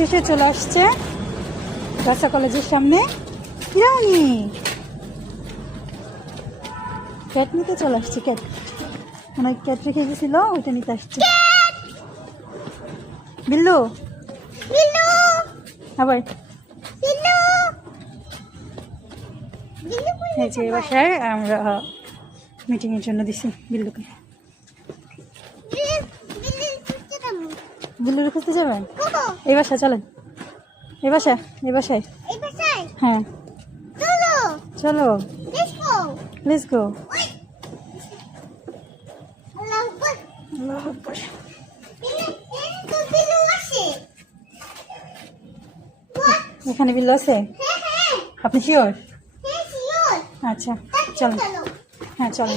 শেষে চলে আসছে গাছা কলেজের সামনে হিরানি ক্যাট নিতে চলে আসছে। ক্যাট অনেক ক্যাট রেখে গেছিল, ওইটা নিতে আসছে। বিল্লু আবার এই যে বাসায় আমরা মিটিং এর জন্য দিছি বিল্লুকে। বিল্লুর খুঁজতে যাবেন? এই বাসায় চলেন, এই বাসায় হ্যাঁ চলো লেটস গো। এখানে বিল্লু আছে? আপনি শিওর? আচ্ছা চলো, হ্যাঁ চলো।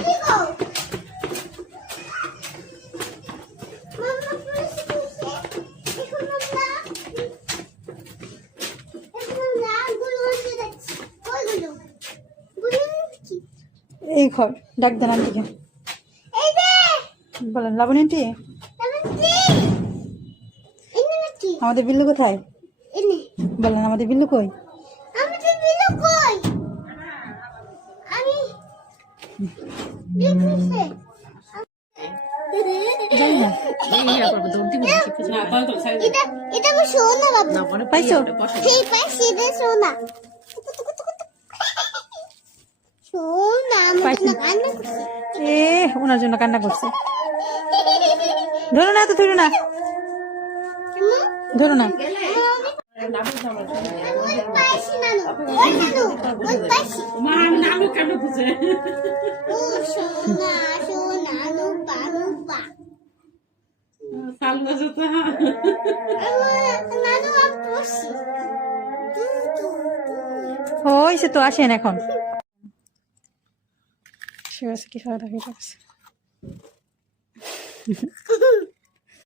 এই ঘর ডাক দেন আন্টিকে, বলেন লাবণী আন্টি আমাদের বিল্লু কোথায়? বলেন আমাদের বিল্লু কই? জানি না। পাইছো? এ ওনার জন্য কান্না করছে। ধরো না, তো ধরো না, ধরো না। হয়েছে তো, আসেন এখন। ঠিক আছে, কি খাওয়া দাওয়া